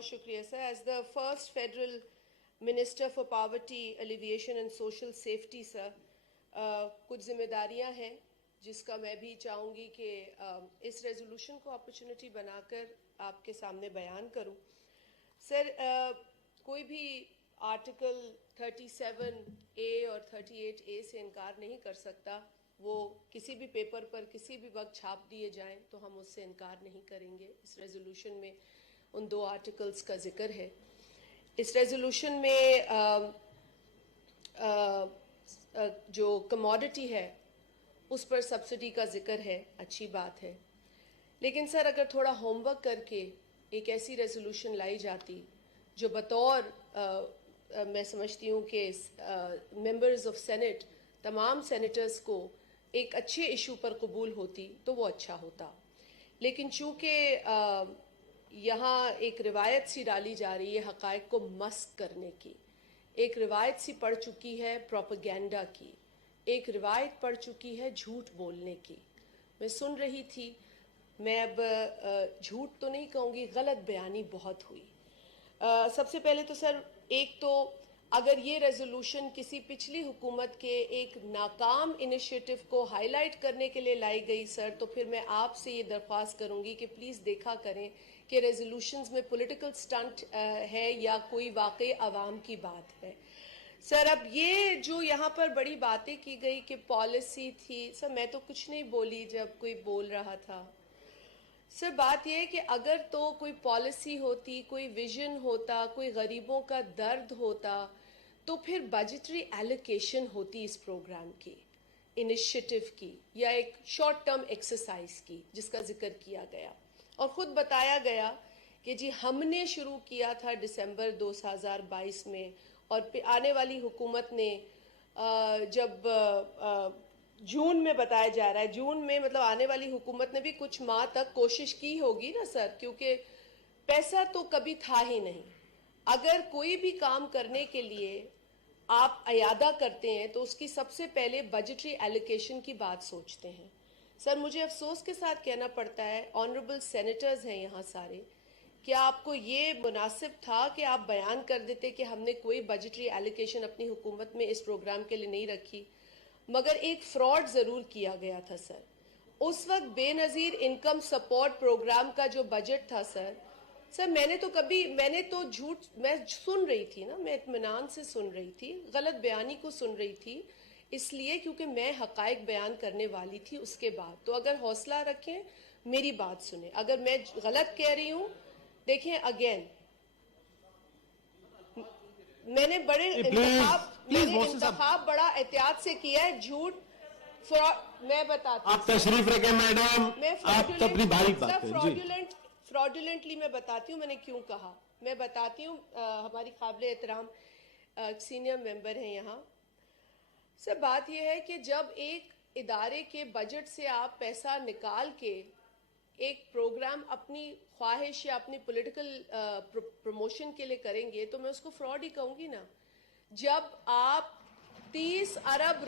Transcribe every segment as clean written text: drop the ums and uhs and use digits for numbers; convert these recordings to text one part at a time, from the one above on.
بہت شکریہ sir. As the first federal minister for poverty alleviation and social safety sir, کچھ ذمہ داریاں ہیں جس کا میں بھی چاہوں گی کہ اس ریزولوشن کو اپرچونٹی بنا کر آپ کے سامنے بیان کروں. سر, کوئی بھی آرٹیکل 37A اور 38A سے انکار نہیں کر سکتا. وہ کسی بھی پیپر پر کسی بھی وقت چھاپ دیے جائیں تو ہم اس سے انکار نہیں کریں گے. اس ریزولوشن میں ان 2 آرٹیکلز کا ذکر ہے. اس ریزولوشن میں جو کموڈٹی ہے اس پر سبسڈی کا ذکر ہے, اچھی بات ہے. لیکن سر, اگر تھوڑا ہوم ورک کر کے ایک ایسی ریزولوشن لائی جاتی جو بطور میں سمجھتی ہوں کہ ممبرز آف سینٹ, تمام سینیٹرز کو ایک اچھے ایشو پر قبول ہوتی تو وہ اچھا ہوتا. لیکن چونکہ یہاں ایک روایت سی ڈالی جا رہی ہے حقائق کو مسخ کرنے کی, ایک روایت سی پڑ چکی ہے پروپیگنڈا کی, ایک روایت پڑ چکی ہے جھوٹ بولنے کی. میں سن رہی تھی, میں اب جھوٹ تو نہیں کہوں گی, غلط بیانی بہت ہوئی. سب سے پہلے تو سر, ایک تو اگر یہ ریزولوشن کسی پچھلی حکومت کے ایک ناکام انیشیٹو کو ہائی لائٹ کرنے کے لیے لائی گئی سر, تو پھر میں آپ سے یہ درخواست کروں گی کہ پلیز دیکھا کریں کہ ریزولوشنز میں پولیٹیکل سٹنٹ ہے یا کوئی واقعی عوام کی بات ہے. سر, اب یہ جو یہاں پر بڑی باتیں کی گئی کہ پالیسی تھی, سر میں تو کچھ نہیں بولی جب کوئی بول رہا تھا. سر, بات یہ ہے کہ اگر تو کوئی پالیسی ہوتی, کوئی ویژن ہوتا, کوئی غریبوں کا درد ہوتا, تو پھر بجٹری ایلوکیشن ہوتی اس پروگرام کی, انیشیٹو کی, یا ایک شارٹ ٹرم ایکسرسائز کی جس کا ذکر کیا گیا. اور خود بتایا گیا کہ جی ہم نے شروع کیا تھا دسمبر 2022 میں, اور آنے والی حکومت نے جب جون میں بتایا جا رہا ہے, جون میں مطلب آنے والی حکومت نے بھی کچھ ماہ تک کوشش کی ہوگی نا سر, کیونکہ پیسہ تو کبھی تھا ہی نہیں. اگر کوئی بھی کام کرنے کے لیے آپ اعادہ کرتے ہیں تو اس کی سب سے پہلے بجٹری ایلوکیشن کی بات سوچتے ہیں. سر, مجھے افسوس کے ساتھ کہنا پڑتا ہے, آنریبل سینیٹرز ہیں یہاں سارے, کیا آپ کو یہ مناسب تھا کہ آپ بیان کر دیتے کہ ہم نے کوئی بجٹری ایلوکیشن اپنی حکومت میں اس پروگرام کے لیے نہیں رکھی؟ مگر ایک فراڈ ضرور کیا گیا تھا سر. اس وقت بے نظیر انکم سپورٹ پروگرام کا جو بجٹ تھا سر, میں نے تو جھوٹ, میں سن رہی تھی نا, میں اطمینان سے سن رہی تھی, غلط بیانی کو سن رہی تھی, اس لیے کیونکہ میں حقائق بیان کرنے والی تھی. اس کے بعد تو اگر حوصلہ رکھیں, میری بات سنیں. اگر میں غلط کہہ رہی ہوں, دیکھیں اگین, میں نے انتخاب بڑا احتیاط سے کیا ہے. جھوٹ میں بتاتی ہوں, آپ تشریف رکھیں میڈم, آپ اپنی باری بات کریں. فراڈولنٹلی میں بتاتی ہوں میں نے کیوں کہا, میں بتاتی ہوں. ہماری قابل احترام سینئر ممبر ہیں یہاں. سر, بات یہ ہے کہ جب ایک ادارے کے بجٹ سے آپ پیسہ نکال کے ایک پروگرام اپنی خواہش یا اپنی پولیٹیکل پروموشن کے لیے کریں گے تو میں اس کو فراڈ ہی کہوں گی نا. جب آپ 30 ارب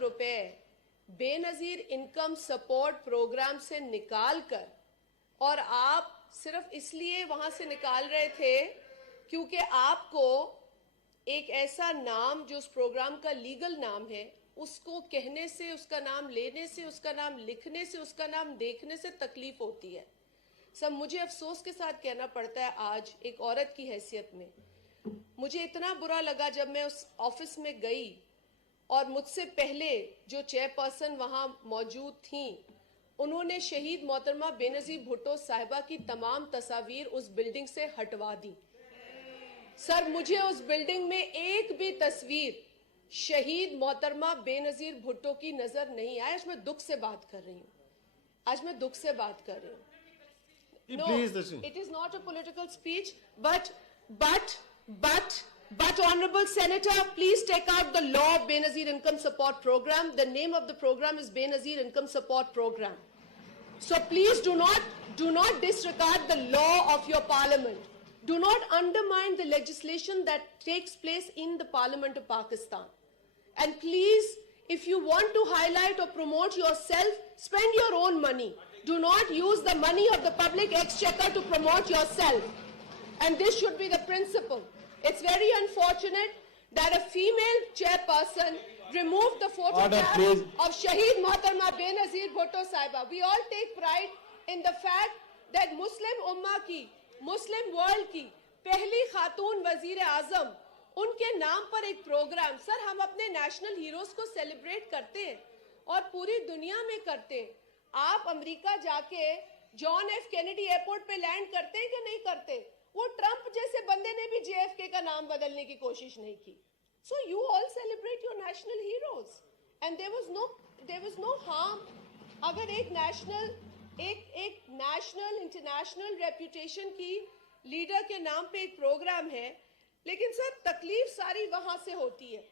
روپے بے نظیر انکم سپورٹ پروگرام سے نکال کر, اور آپ صرف اس لیے وہاں سے نکال رہے تھے کیونکہ آپ کو ایک ایسا نام جو اس پروگرام کا لیگل نام ہے, اس کو کہنے سے, اس کا نام لینے سے, اس کا نام لکھنے سے, اس کا نام دیکھنے سے تکلیف ہوتی ہے. سب مجھے افسوس کے ساتھ کہنا پڑتا ہے, آج ایک عورت کی حیثیت میں مجھے اتنا برا لگا جب میں اس آفس میں گئی اور مجھ سے پہلے جو چیئر پرسن وہاں موجود تھیں, انہوں نے شہید محترمہ بے نظیر بھٹو صاحبہ کی تمام تصاویر اس بلڈنگ سے ہٹوا دی. سر, مجھے اس بلڈنگ میں ایک بھی تصویر شہید محترمہ بے نظیر بھٹو کی نظر نہیں آئی. آج میں دکھ سے بات کر رہی ہوں, No, it is not a political speech, but Honorable Senator, please take out the law of Benazir Income Support Program. The name of the program is Benazir Income Support Program. So please do not disregard the law of your parliament. Do not undermine the legislation that takes place in the Parliament of Pakistan. And please, if you want to highlight or promote yourself, spend your own money. do not use the money of the public exchequer to promote yourself. And this should be the principle. It's very unfortunate that a female chairperson removed the photograph of Shaheed Mohatma Benazir Bhutto Sahiba. We all take pride in the fact that Muslim Ummah ki, Muslim world ki pehli khatoon Wazir Azam, unke naam par ek program. Sir, hum apne national heroes ko celebrate karte hain aur puri duniya mein karte hain. آپ امریکہ جا کے John F Kennedy airport پہ land کرتے ہیں کہ نہیں کرتے؟ وہ ٹرمپ جیسے بندے نے بھی جے ایف کے کا نام بدلنے کی کوشش نہیں کی. So you all celebrate your national heroes and there was no harm. اگر ایک نیشنل انٹرنیشنل ریپوٹیشن کی لیڈر کے نام پہ ایک پروگرام ہے, لیکن سر تکلیف ساری وہاں سے ہوتی ہے,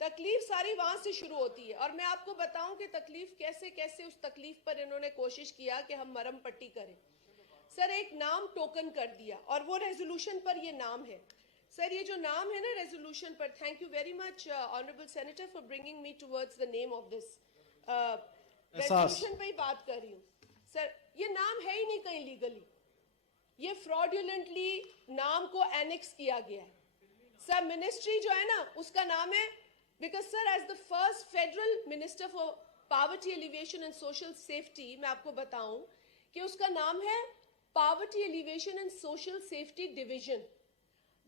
تکلیف ساری وہاں سے شروع ہوتی ہے. اور میں آپ کو بتاؤں کہ تکلیف کیسے اس تکلیف پر انہوں نے کوشش کیا کہ ہم مرم پٹی کریں. سر ایک نام ٹوکن کر دیا اور وہ ریزولوشن پر یہ نام ہے. سر یہ جو نام ہے نا resolution per, thank you very much honourable senator for bringing me towards the name of this resolution پہ ہی بات کر رہی ہوں. سر یہ نام ہے ہی نہیں کہیں لیگلی, یہ فراڈولنٹلی نام کو اینکس کیا گیا ہے. سر منسٹری جو ہے نا اس کا نام ہے, because sir as the first federal minister for poverty alleviation and social safety, میں آپ کو بتاؤں کہ اس کا نام ہے poverty alleviation and social safety division.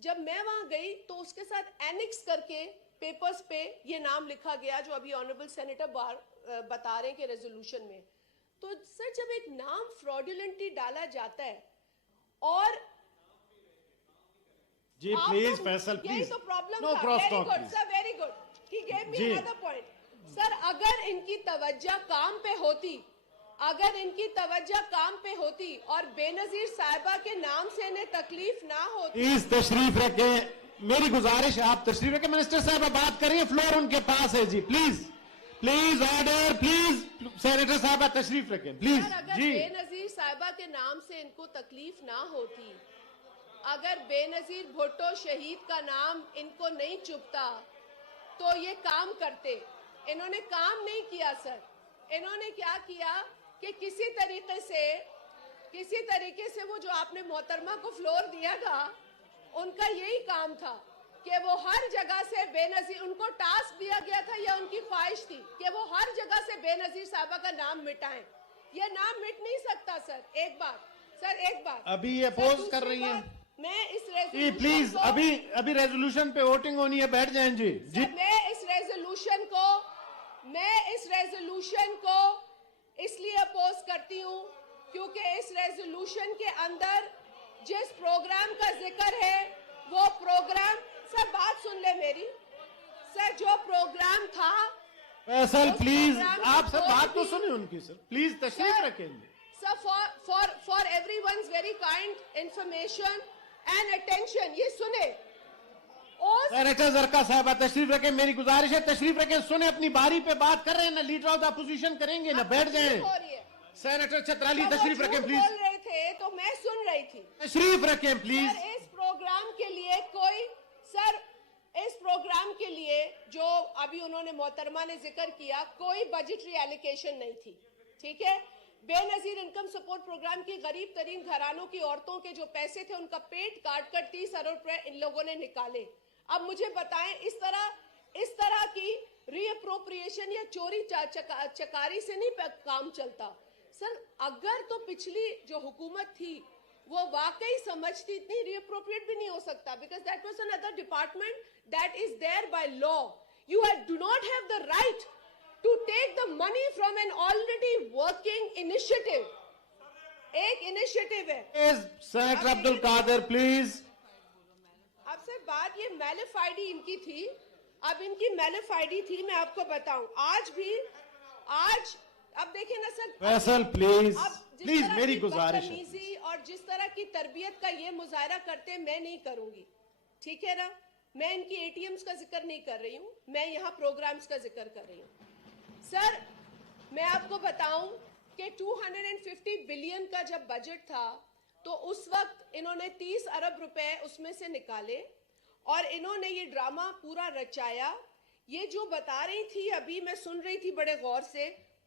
جب میں وہاں گئی تو اس کے ساتھ اینکس کر کے پیپرز پہ یہ نام لکھا گیا جو ابھی آنریبل سینیٹر بتا رہے ہیں کہ ریزولوشن میں. تو سر جب ایک نام فراڈولنٹلی ڈالا جاتا ہے اور جی پلیز فیصل یہی تو پرابلم نو تھا. Cross very talk good sir, very good. He gave me another point. سر اگر ان کی توجہ کام پہ ہوتی, اگر ان کی توجہ کام پہ ہوتی اور بے نظیر صاحبہ کے نام سے انہیں تکلیف نہ ہوتی. پلیز تشریف رکھیں, میری گزارش آپ تشریف رکھیں. منسٹر صاحبہ بات کریں, فلور ان کے پاس ہے. جی please please order, please senator صاحبہ تشریف رکھیں پلیز. اگر بے نظیر صاحبہ کے نام سے ان کو تکلیف نہ ہوتی, اگر بے نظیر بھٹو شہید کا نام ان کو نہیں چبھتا تو یہ کام کرتے. انہوں نے کام نہیں کیا سر. انہوں نے کیا کیا کہ کسی طریقے سے وہ جو آپ نے محترمہ کو فلور دیا تھا, ان کا یہی کام تھا کہ وہ ہر جگہ سے بے نظیر, ان کو ٹاسک دیا گیا تھا یا ان کی خواہش تھی کہ وہ ہر جگہ سے بے نظیر صاحبہ کا نام مٹائیں. یہ نام مٹ نہیں سکتا سر. ایک بات ابھی یہ اپوز کر رہی ہیں. میں اس پلیز ابھی ریزولوشن پہ ووٹنگ ہونی ہے, بیٹھ جائیں. جی میں اس ریزولوشن کو اس لیے اپوز کرتی ہوں کیونکہ اس ریزولوشن کے اندر جس پروگرام کا ذکر ہے وہ پروگرام, سر بات سن لے میری, سر جو پروگرام تھا. فیصل پلیز آپ سر بات تو سنیں ان کی. سر پلیز تشریف رکھیں. سر for everyone's very kind information and attention, یہ سنیں. سینیٹر زرکا صاحبہ تشریف رکھیں, میری گزارش ہے تشریف رکھیں. سنیں, اپنی باری پہ بات کر رہے ہیں, نہ لیڈر آف دا اپوزیشن کریں گے, نہ بیٹھ جائیں. سینیٹر چھترالی تشریف رکھیں پلیز. بول رہے تھے تو میں سن رہی تھی. تشریف رکھیں پلیز. اس پروگرام کے لیے کوئی, سر اس پروگرام کے لیے جو ابھی انہوں نے محترمہ نے ذکر کیا, کوئی بجٹری ایلوکیشن نہیں تھی. ٹھیک ہے, بے نظیر انکم سپورٹ پروگرام کی غریب ترین گھرانوں کی عورتوں کے جو پیسے تھے ان کا پیٹ کاٹ کر 30 ارب روپے ان لوگوں نے نکالے. اب مجھے بتائیں اس طرح کی ری اپروپریشن یا چوری چکاری سے نہیں کام چلتا. سر اگر تو پچھلی جو حکومت تھی وہ واقعی سمجھتی, اتنی ری اپروپریٹ بھی نہیں ہو سکتا, because that was another department that is there by law. You do not have the right to take the money from an already working initiative. ایک initiative ہے. Senator Abdul Qadir please. اب سر بات یہ میلیفائڈی ان کی تھی. اب ان کی میلیفائڈی تھی, میں آپ کو بتاؤں آج اب دیکھیں نا سر. فیصل پلیز پلیز میری گزارش ہے. اور جس طرح کی تربیت کا یہ مظاہرہ کرتے میں نہیں کروں گی. ٹھیک ہے نا, میں ان کی ATMs کا ذکر نہیں کر رہی ہوں, میں یہاں پروگرامز کا ذکر کر رہی ہوں. سر میں آپ کو بتاؤں کہ 250 بلین کا جب بجٹ تھا تو اس وقت انہوں نے 30 ارب روپے اس میں سے نکالے اور انہوں نے یہ ڈرامہ پورا رچایا. یہ جو بتا رہی تھی ابھی میں سن رہی تھی بڑے غور سے,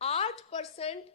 8%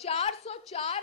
404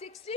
60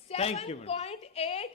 7.8